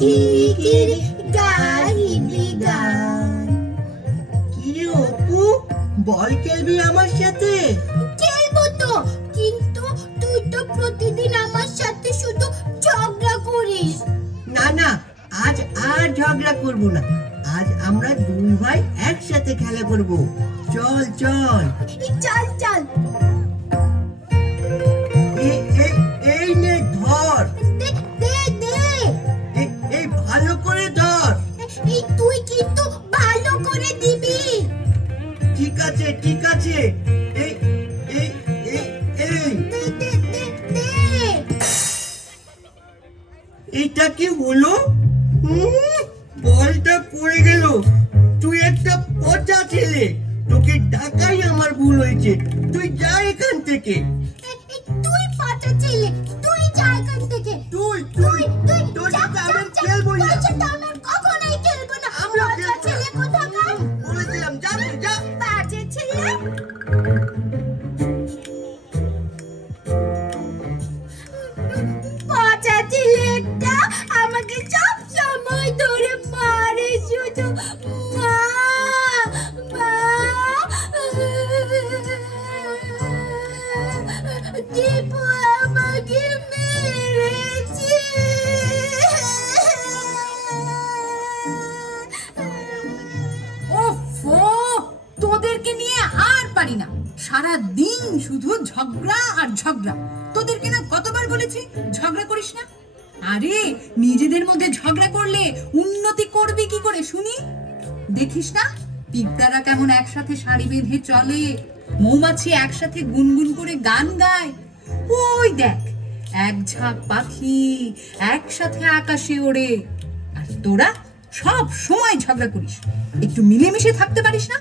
ঝিকির গাহিবি গান। কি রে অপু, বল খেলবি আমার সাথে? খেলবো তো, কিন্তু তুই তো প্রতিদিন আমার সাথে শুধু ঝগড়া করিস। না না, আজ আর ঝগড়া করব না। আজ আমরা দুই ভাই একসাথে খেলা করব। চল চল। চল চল। এই নে ধর। দে দে দে। এই ভালো করে ধর। এই তুই কিন্তু ভালো করে দিবি। ঠিক আছে ঠিক আছে। এই এই এই এই দে দে দে দে। এইটা কি হলো? বলটা পড়ে গেল। তুই একটা পচা ছেলে, তোকে ডাকাই আমার ভুল হয়েছে। তুই যা এখান থেকে। তুই পাটা ছেলে, তুই যা এখান থেকে। তুই তুই তুই তোর যা, সাথে আমি যা, খেলবো না। তোর সাথে আমি কখনোই খেলবো না। আমরা বাজে ছেলে কোথাকার। বলেছিলাম যা তুই যা। বাজে ছেলে। পচা ছেলেটা আমাকে সব সময় ধরে মারে শুধু। মা মা, দীপু আমাকে মেরেছে। ওফো, তোদেরকে নিয়ে আর পারি না। সারা দিন শুধু ঝগড়া আর ঝগড়া। তোদেরকে না কতবার বলেছি ঝগড়া করিস না। আরে নিজেদের মধ্যে ঝগড়া করলে উন্নতি করবি কি করে শুনি? দেখিস না পিঁপড়ারা কেমন একসাথে সারি বেঁধে চলে, মৌমাছি একসাথে গুনগুন করে গান গায়। ওই দেখ, এক ঝাঁক পাখি একসাথে আকাশে ওড়ে। আর তোরা সব সময় ঝগড়া করিস, একটু মিলেমিশে থাকতে পারিস না?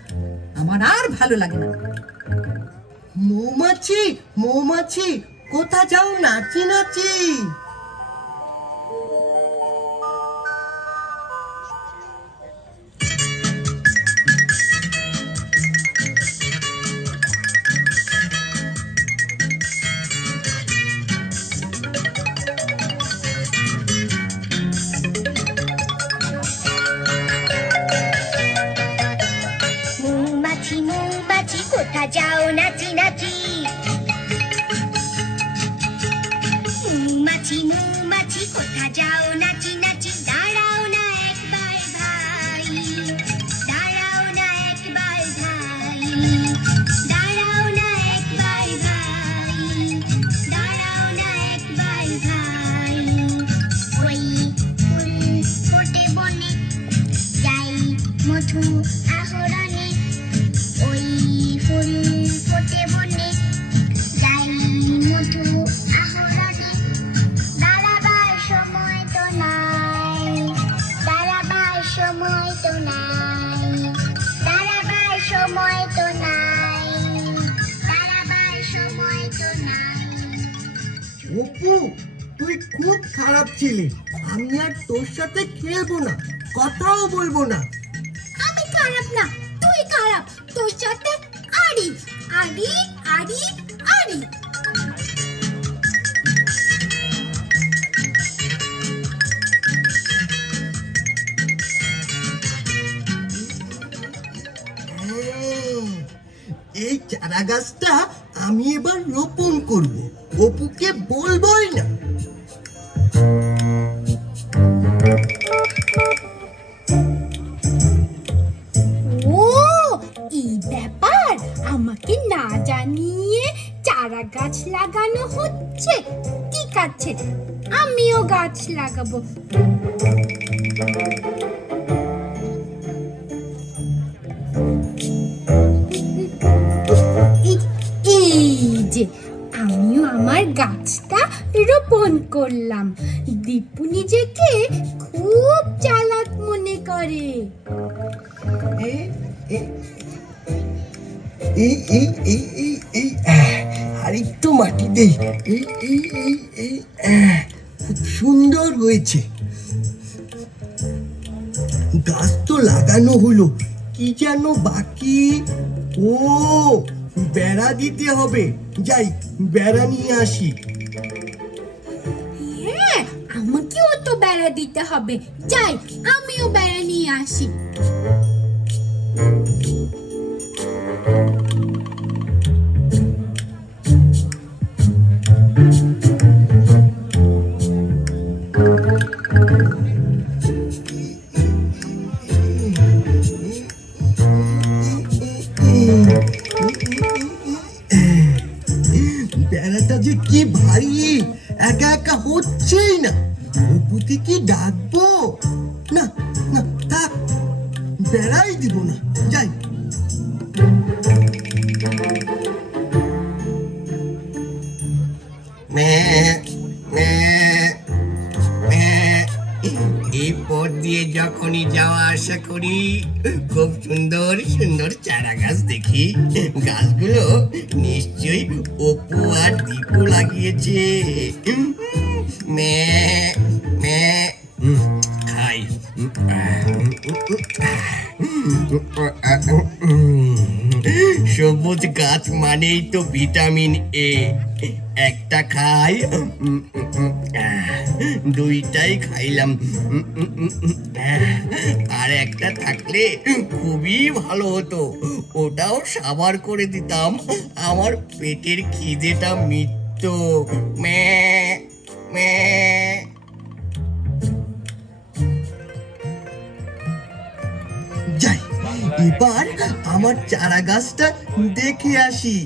আমার আর ভালো লাগে না। মৌমাছি মৌমাছি কোথা যাও নাচি নাচি? মৌমাছি মৌমাছি কোথা যাও নাচি নাচি। মৌমাছি মৌমাছি কোথা যাও নাচি নাচি। দাঁড়াও না একবার ভাই, দাঁড়াও না একবার ভাই, দাঁড়াও না একবার ভাই, দাঁড়াও না একবার ভাই। ওই ফুল ফোটে বনে, যাই মধু আহরণে। ওই ফুল ফোটে বনে, যাই মধু আহরণে। দাঁড়াবার সময় তো নাই, দাঁড়াবার সময় তো নাই, দাঁড়াবার সময় তো নাই, দাঁড়াবার সময় তো নাই। অপু, তুই খুব খারাপ ছেলে। আমি আর তোর সাথে খেলবো না, কথাও বলবো না। আমি খারাপ না, তুই খারাপ। তোর সাথে আড়ি আড়ি আড়ি আড়ি। এই চারা গাছটা আমি এবার রোপণ করব। অপুকে বলবোই না। ও, এই ব্যাপার। আমাকে না জানিয়ে চারা গাছ লাগানো হচ্ছে। ঠিক আছে, আমিও গাছ লাগাবো। এই যে আমিও আমার গাছটা রোপণ করলাম। দীপু নিজেকে খুব চালাক মনে করে। এই এই এই এই এই এই এই আর একটু মাটি দেই। এই এই এই এই খুব সুন্দর হয়েছে। গাছ তো লাগানো হলো, কি যেন বাকি। ও, বেড়া দিতে হবে। যাই বেড়া নিয়ে আসি। হ্যাঁ, আমাকেও তো বেড়া দিতে হবে। যাই, আমিও বেড়া নিয়ে আসি। বেড়াটা যে কি ভারী, একা একা হচ্ছেই না। অপুকে কি ডাকবো? না না, থাক, বেড়াই দিব না, যাই। এই পথ দিয়ে যখনই যাওয়া আসা করি, খুব সুন্দর সুন্দর চারা গাছ দেখি। গাছগুলো নিশ্চয়ই অপু আর দীপু লাগিয়েছে। খাই। সবুজ গাছ মানেই তো ভিটামিন এ। একটা খাই, দুইটাই খাইলাম। আর একটা থাকলে খুবই ভালো হতো, ওটাও সাবার করে দিতাম, আমার পেটের খিদেটা মিটতো। যাই, এবার আমার চারা গাছটা দেখে আসি।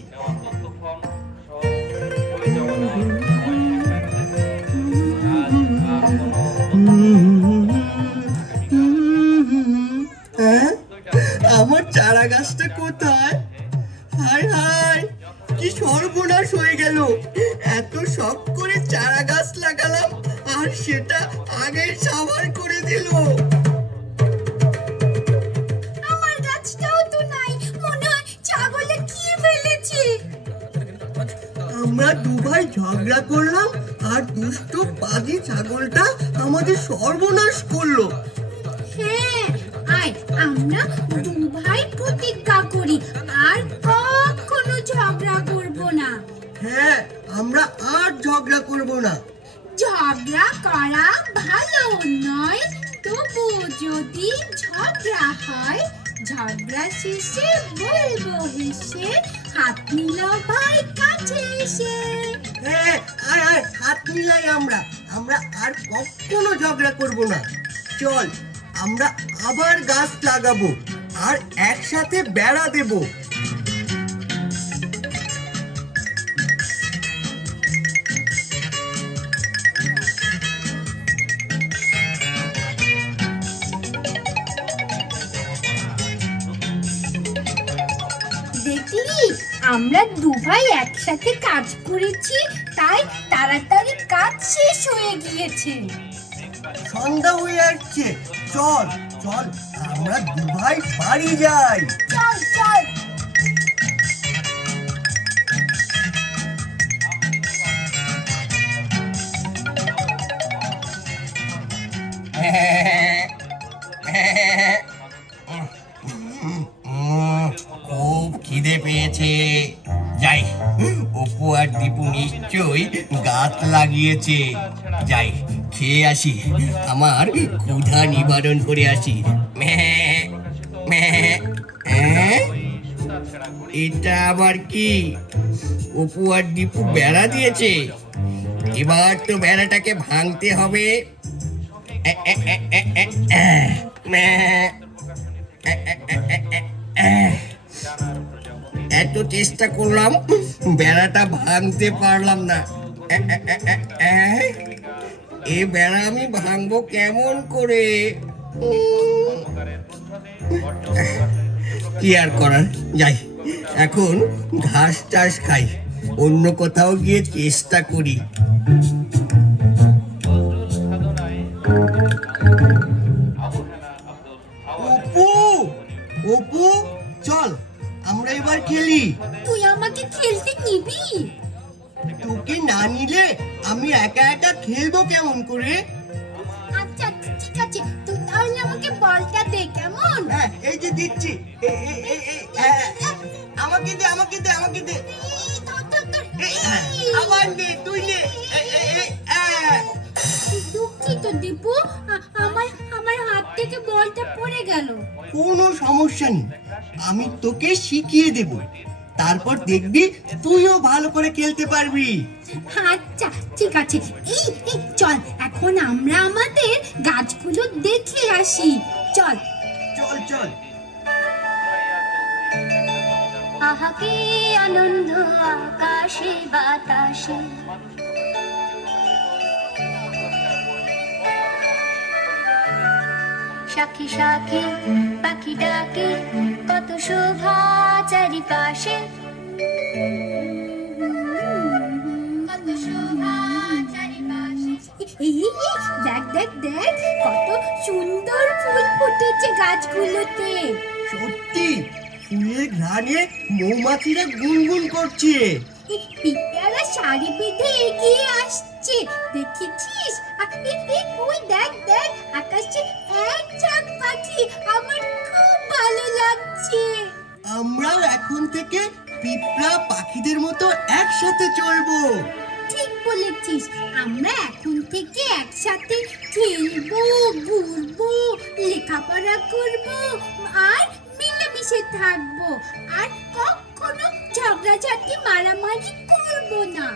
হ্যাঁ, আমার চারা গাছটা কোথায়? হায় হায়, কি সর্বনাশ হয়ে গেল! এত শখ করে চারা গাছ লাগালাম, আর সেটা আগে সাবার করে দিল। আমার গাছটাও তো নাই, মনে হয় ছাগলে খেয়ে ফেলেছে। আমরা দু ভাই ঝগড়া করলাম, আর দুষ্ট পাজি ছাগলটা আমাদের সর্বনাশ করলো। হ্যাঁ, আয় আমরা দু ভাই প্রতিজ্ঞা করি আর কখনো ঝগড়া করব না। হ্যাঁ, আমরা আর ঝগড়া করব না। ঝগড়া করা ভালো নয়, তবু যদি ঝগড়া হয়, ঝগড়া শেষে বলবো হেসে, হাত মিলাও ভাই কাছে এসে। হ্যাঁ, আয় আয়, হাত মিলাই আমরা। আমরা আর কখনো ঝগড়া করব না। চল, আমরা আবার গাছ লাগাবো আর একসাথে বেড়া দেব। দেখলি, আমরা দু ভাই একসাথে কাজ করেছি, তাই তাড়াতাড়ি কাজ শেষ হয়ে গিয়েছে। সন্ধ্যা হয়ে আসছে, চল চল, আমরা দু ভাই বাড়ি যাই। চল চল। খুব খিদে পেয়েছে। যাই, অপু আর দীপু নিশ্চয়ই গাছ লাগিয়েছে। যাই, খেয়ে আসি, আমার ক্ষুধা নিবারণ করে আসি। এটা আবার কি? অপু আর দীপু বেড়া দিয়েছে, এবার তো বেড়াটাকে ভাঙতে হবে। এত চেষ্টা করলাম, বেড়াটা ভাঙতে পারলাম না। এ বেড়া আমি ভাঙবো কেমন করে? কি আর করার, যাই, এখন ঘাস টাস খাই, অন্য কোথাও গিয়ে চেষ্টা করি। অপু, অপু, চল, আমরা এবার খেলি। তুই আমাকে খেলতে নিবি? তোকে না নিলে আমি একা একা খেলবো কেমন করে? আচ্ছা ঠিক আছে, তুই তাহলে আমাকে বলটা দে, কেমন? হ্যাঁ, এই যে দিচ্ছি। আমাকে দে, আমাকে দে, আমাকে দে। এই, ধর, ধর, ধর। আবার দে, তুই নে। দু দুঃখিত দীপু, আমার আমার হাত থেকে বলটা পড়ে গেল। কোনো সমস্যা নেই, আমি তোকে শিখিয়ে দেব, তারপর দেখবি তুইও ভালো করে খেলতে পারবি। আচ্ছা ঠিক আছে, এই এই চল এখন আমরা আমাদের গাছগুলো দেখে আসি, চল। চল চল। আহা কি আনন্দ আকাশে বাতাসে, সাক্ষী সাক্ষী পাখি ডাকে, কত শোভা চারিপাশে, কত শোভা চারিপাশে। দেখ দেখ দেখ, কত সুন্দর ফুল ফুটেছে গাছগুলোতে। সত্যি ফুলের ঘ্রাণে মৌমাছিরা গুনগুন করছে। পিঁপড়ারা শাড়ি বেঁধে এগিয়ে আসছে, দেখেছিস? ওই দেখ দেখ, আকাশে এক ঝাঁক পাখি, আমার খুব ভালো লাগছে। আমরাও এখন থেকে পিঁপড়া পাখিদের মতো একসাথে চলবো। ঠিক বলেছিস, আমরা এখন থেকে একসাথে খেলবো, ঘুরবো, লেখাপড়া করবো আর মিলেমিশে থাকবো, আর কখনো ঝগড়াঝাটি মারামারি করবো না।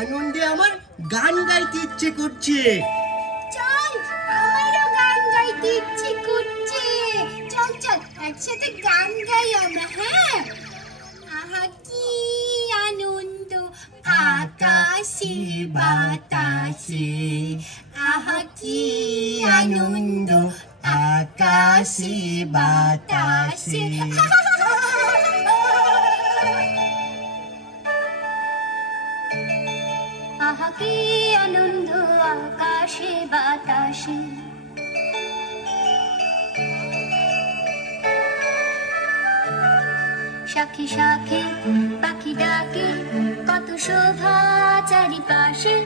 আনন্দে আমার গান গাইতে ইচ্ছে করছে। চল, আমারও গান গাইতে ইচ্ছে করছে। চল চল, একসাথে গান গাই আমরা, হ্যাঁ? আহা কি আনন্দ আকাশে বাতাসে, আহা কি আনন্দ আকাশে বাতাসে। আহা কি আনন্দ আকাশে বাতাসে, সাক্ষী সাক্ষী পাখি ডাকে, কত শোভা চারিপাশে।